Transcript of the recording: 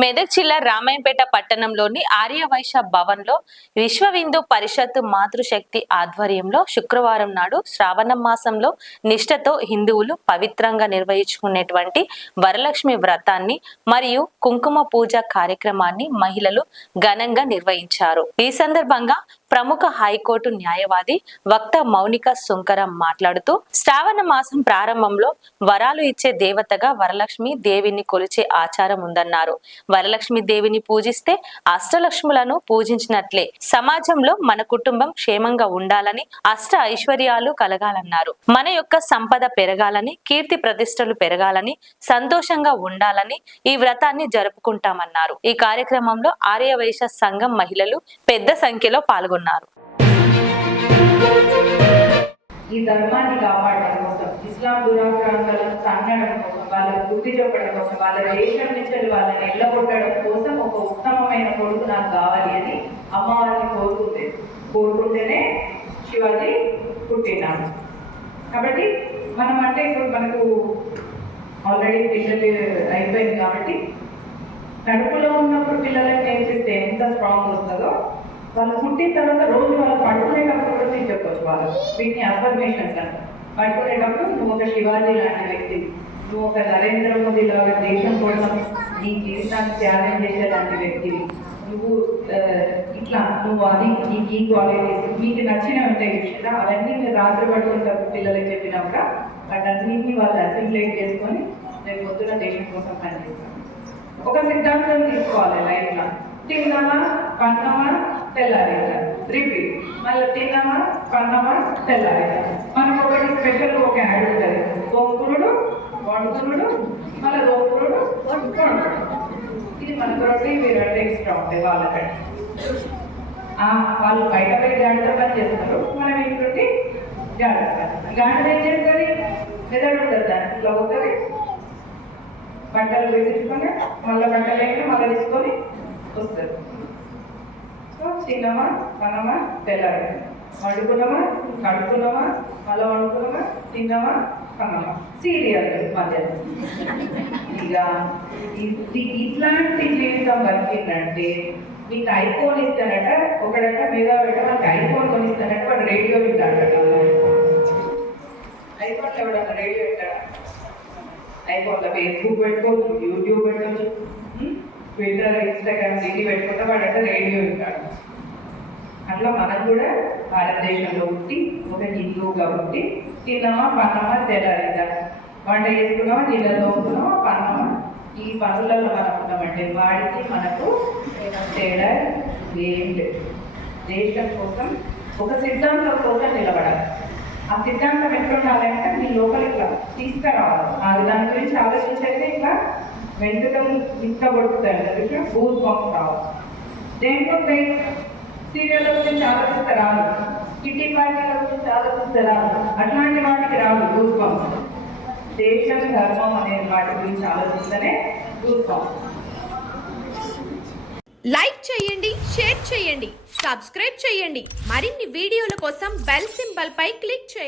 మెదక్ జిల్లా రామాయంపేట పట్టణంలోని ఆర్యవైశ్య భవన్లో విశ్వ హిందూ పరిషత్ మాతృశక్తి ఆధ్వర్యంలో శుక్రవారం నాడు శ్రావణ మాసంలో నిష్ఠతో హిందువులు పవిత్రంగా నిర్వహించుకునేటువంటి వరలక్ష్మి వ్రతాన్ని మరియు కుంకుమ పూజ కార్యక్రమాన్ని మహిళలు ఘనంగా నిర్వహించారు. ఈ సందర్భంగా ప్రముఖ హైకోర్టు న్యాయవాది వక్త మౌనిక సుంకరం మాట్లాడుతూ శ్రావణ మాసం ప్రారంభంలో వరాలు ఇచ్చే దేవతగా వరలక్ష్మి దేవిని కొలిచే ఆచారం ఉందన్నారు. వరలక్ష్మి దేవిని పూజిస్తే అష్టలక్ష్ములను పూజించినట్లే సమాజంలో మన కుటుంబం క్షేమంగా ఉండాలని, అష్ట ఐశ్వర్యాలు కలగాలన్నారు. మన యొక్క సంపద పెరగాలని, కీర్తి ప్రతిష్టలు పెరగాలని, సంతోషంగా ఉండాలని ఈ వ్రతాన్ని జరుపుకుంటామన్నారు. ఈ కార్యక్రమంలో ఆర్యవైశ్య సంఘం మహిళలు పెద్ద సంఖ్యలో పాల్గొన్నారు. ఈ ధర్మాన్ని కాపాడడం కోసం, ఇస్లాం దురాక్రాంతాలను తన్నడం కోసం, వాళ్ళకు బుద్ధి చెప్పడం కోసం, వాళ్ళ దేశం నుంచి వాళ్ళని ఎల్లగొట్టడం కోసం ఒక ఉత్తమమైన కొడుకు నాకు కావాలి అని అమ్మవారిని కోరుకుంటేనే శివాజీ పుట్టినాడు. కాబట్టి మనం అంటే ఇప్పుడు మనకు ఆల్రెడీ పిల్లలు అయిపోయింది కాబట్టి కడుపులో ఉన్నప్పుడు పిల్లలకు నేర్పిస్తే ఎంత స్ట్రాంగ్ వస్తుందో వాళ్ళు పుట్టిన తర్వాత రోజు వాళ్ళు పడుకునేటప్పుడు కూడా నేను చెప్పొచ్చు. వాళ్ళు వీటిని అఫర్మేషన్స్ అంటారు. పడుకునేటప్పుడు నువ్వు ఒక శివాజీ లాంటి వ్యక్తి, నువ్వు ఒక నరేంద్ర మోదీ లాగా దేశం కోసం నీ జీవితాన్ని త్యాగం చేసేలాంటి వ్యక్తివి, నువ్వు ఇట్లా నువ్వు అది నీకు ఈ క్వాలిటీస్ మీకు నచ్చినవి ఉంటాయి విషయంలో అవన్నీ మీరు రాత్రి పడుకునేటప్పుడు పిల్లలకి చెప్పినాక వాటన్నింటినీ వాళ్ళు అసిమ్యులేట్ చేసుకొని రేపు పొద్దున దేశం కోసం పనిచేస్తాను. ఒక సిద్ధాంతం తీసుకోవాలి లైఫ్లో. తిన్నామా, పన్నామా, తెల్లారేదా, రిపీట్. మళ్ళీ తిన్నామా, పన్నామా, తెల్లారేదా. మనకు ఒకటి స్పెషల్ ఒక యాడ్ ఉంటుంది, గోంకురుడు వండుకురుడు, మళ్ళీ గోంకురుడు వండుకురుడు. ఇది మనకు రొట్టి వీరంటే ఎక్స్ట్రా ఉంటాయి వాళ్ళకంటే. వాళ్ళు బయట పోయి గాడితో పని చేస్తారు, మనం ఏంటంటే గాడిద ఏం చేస్తుంది, మెదడు ఉంటుంది, దానికి ఇట్లా అవుతుంది. బట్టలు వేసుకొని మళ్ళీ బట్టలు వేసి మళ్ళీ తీసుకొని వస్తుంది. సో తిన్నామా, పన్నామా, తెల్లారి. వండుకున్నామా, కడుక్కున్నామా, మళ్ళీ వండుకున్నామా, తిన్నామా, పన్నామా. సీరియల్ మధ్యాహ్నం. ఇక ఇట్లాంటి జీవితం బతికిందంటే నీకు ఐఫోన్ ఇస్తానట, ఒకడట మీద మనకు ఐఫోన్ కొనిస్తానట, వాడు రేడియో వింటాడట. ఐఫోన్ ఎవడన్నా రేడియో వింటాడా? ఐఫోన్లో ఫేస్బుక్ పెట్టుకోవచ్చు, యూట్యూబ్ పెట్టవచ్చు, ట్విట్టర్, ఇన్స్టాగ్రామ్ ఇది పెట్టుకుంటే వాడంటే రేడియో వింటాడు. అట్లా మనం కూడా భారతదేశంలో ఉండి ఒక హిందువుగా ఉండి తిన్నామా, పన్నామా, తెల్లారిందా, వంట చేసుకున్నామా, నీళ్ళ తోముకున్నామా, పన్నామా, ఈ పనులలో మనం ఉన్నామంటే వాడికి మనకు తేడా ఏం లేదు. దేశం కోసం ఒక సిద్ధాంతం కోసం నిలబడాలి. ఆ సిద్ధాంతం ఎట్లా ఉండాలంటే మీ లోపల ఇట్లా తీసుకురావాలి. దాని గురించి ఆలోచించేది ఇట్లా వెంటనే ఇంత కొడుతుంది, బూజ్ బాక్స్ రావాలి. దేంట్లో సీరియల్ గురించి ఆలోచిస్తే రాదు, కిట్టి పార్టీల గురించి ఆలోచిస్తే రాదు, అట్లాంటి వాటికి రాదు బూజ్ బాక్స్. దేశం, ధర్మం అనే వాటి గురించి ఆలోచిస్తేనే బూజ్ బాక్స్. లైక్ చేయండి, షేర్ చేయండి, సబ్స్క్రైబ్ చేయండి. మరిన్ని వీడియోల కోసం బెల్ సింబల్ పై క్లిక్ చేయండి.